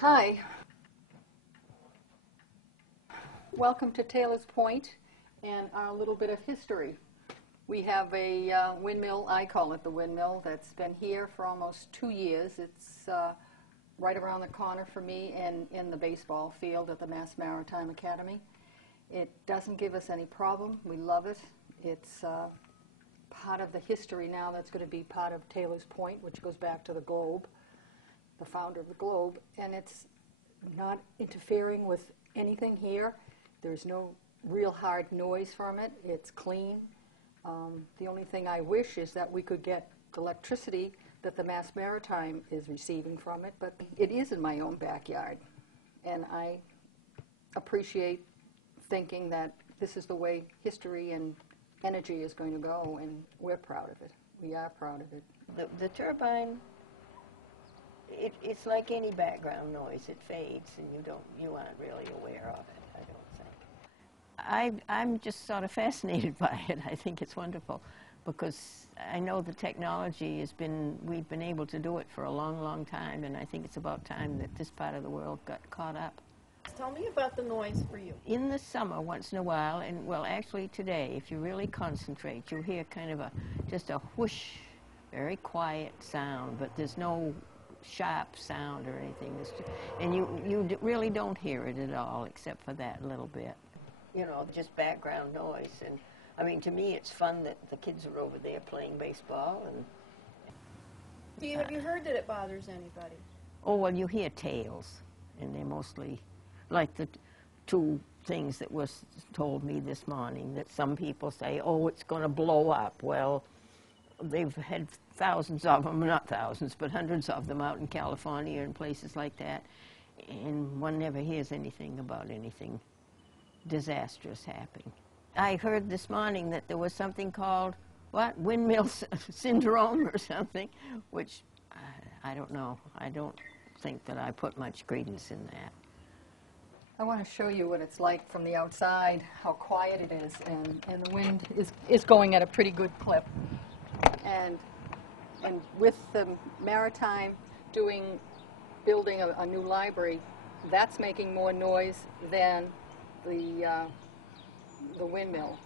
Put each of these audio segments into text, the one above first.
Hi, welcome to Taylor's Point and our little bit of history. We have a windmill, I call it the windmill, that's been here for almost 2 years. It's right around the corner for me and in the baseball field at the Mass Maritime Academy. It doesn't give us any problem. We love it. It's part of the history now that's going to be part of Taylor's Point, which goes back to the Globe, the founder of the Globe, and it's not interfering with anything here. There's no real hard noise from it. It's clean. The only thing I wish is that we could get the electricity that the Mass Maritime is receiving from it, but it is in my own backyard, and I appreciate thinking that this is the way history and energy is going to go, and we're proud of it. We are proud of it. The turbine, it's like any background noise. It fades, and you aren't really aware of it, I don't think. I'm just sort of fascinated by it. I think it's wonderful because I know the technology we've been able to do it for a long, long time, and I think it's about time that this part of the world got caught up. Tell me about the noise for you. In the summer, once in a while, and well, actually today, if you really concentrate, you'll hear kind of just a whoosh, very quiet sound, but there's no sharp sound or anything. And you really don't hear it at all, except for that little bit. You know, just background noise. And I mean, to me, it's fun that the kids are over there playing baseball. And Have you heard that it bothers anybody? Oh, well, you hear tales, and they're mostly like the two things that was told me this morning, that some people say, oh, it's going to blow up. Well, they've had thousands of them, not thousands, but hundreds of them out in California and places like that, and one never hears anything about anything disastrous happening. I heard this morning that there was something called, what, windmill syndrome or something, which I don't know. I don't think that I put much credence in that. I want to show you what it's like from the outside, how quiet it is, and the wind is going at a pretty good clip. And with the Maritime building a new library, that's making more noise than the windmill.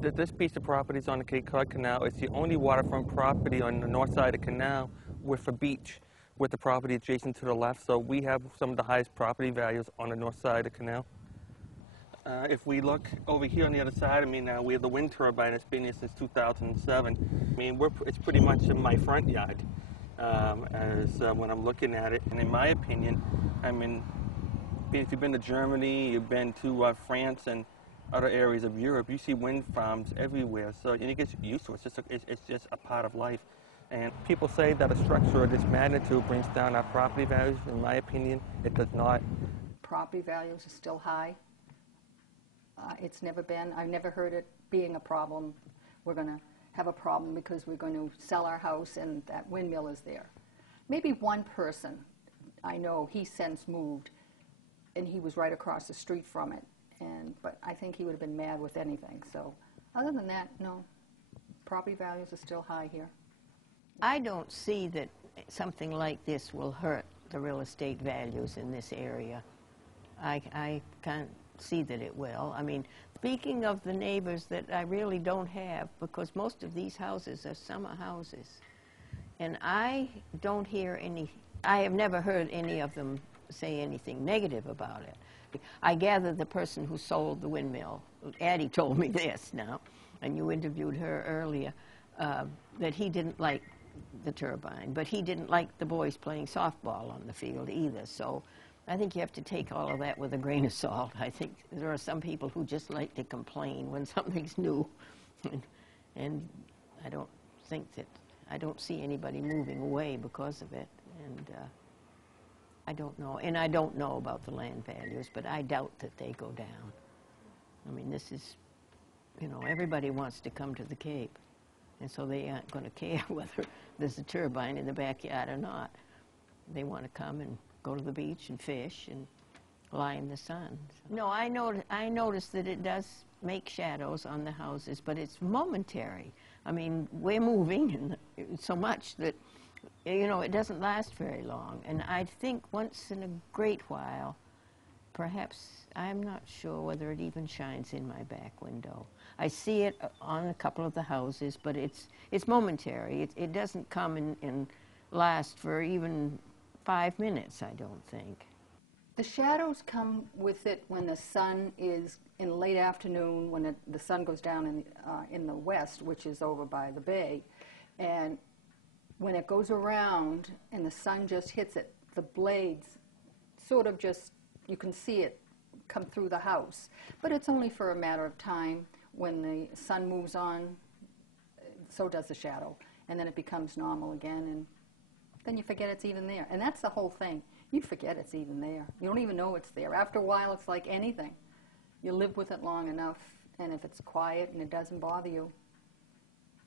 This piece of property is on the Cape Cod Canal. It's the only waterfront property on the north side of the canal with a beach, with the property adjacent to the left. So we have some of the highest property values on the north side of the canal. If we look over here on the other side of me now, we have the wind turbine that's been here since 2007. I mean, it's pretty much in my front yard when I'm looking at it. And in my opinion, I mean, if you've been to Germany, you've been to France and other areas of Europe, you see wind farms everywhere. So you get used to it. It's just a part of life. And people say that a structure of this magnitude brings down our property values. In my opinion, it does not. Property values are still high. It's never been. I've never heard it being a problem. We're going to have a problem because we're going to sell our house and that windmill is there. Maybe one person I know, he since moved, and he was right across the street from it. But I think he would have been mad with anything. So other than that, no. Property values are still high here. I don't see that something like this will hurt the real estate values in this area. I can't see that it will. I mean, speaking of the neighbors that I really don't have, because most of these houses are summer houses, and I don't hear I have never heard any of them say anything negative about it. I gather the person who sold the windmill, Addie told me this now, and you interviewed her earlier, that he didn't like the turbine, but he didn't like the boys playing softball on the field either. So I think you have to take all of that with a grain of salt. I think there are some people who just like to complain when something's new, and I don't see anybody moving away because of it. And I don't know, and I don't know about the land values, but I doubt that they go down. I mean, this is, you know, everybody wants to come to the Cape. And so they aren't going to care whether there's a turbine in the backyard or not. They want to come and go to the beach and fish and lie in the sun. No, I noticed that it does make shadows on the houses, but it's momentary. I mean, we're moving and so much that you know, it doesn't last very long. And I think once in a great while, perhaps, I'm not sure whether it even shines in my back window. I see it on a couple of the houses, but it's momentary. It doesn't come and last for even 5 minutes, I don't think. The shadows come with it when the sun is in late afternoon, when the sun goes down in the west, which is over by the bay, and when it goes around and the sun just hits it, the blades sort of just, you can see it come through the house. But it's only for a matter of time. When the sun moves on, so does the shadow. And then it becomes normal again, and then you forget it's even there. And that's the whole thing. You forget it's even there. You don't even know it's there. After a while, it's like anything. You live with it long enough, and if it's quiet and it doesn't bother you,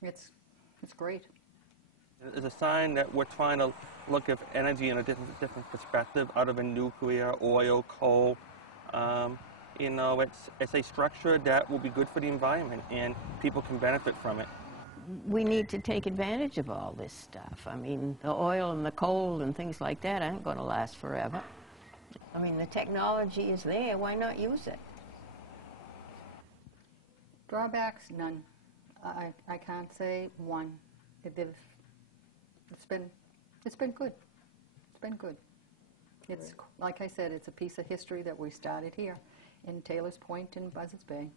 it's great. It's a sign that we're trying to look at energy in a different perspective, out of a nuclear, oil, coal. You know, it's a structure that will be good for the environment, and people can benefit from it. We need to take advantage of all this stuff. I mean, the oil and the coal and things like that aren't going to last forever. I mean, the technology is there. Why not use it? Drawbacks, none. I can't say one. It's been good. It's been good. It's, like I said, it's a piece of history that we started here in Taylor's Point in Buzzards Bay.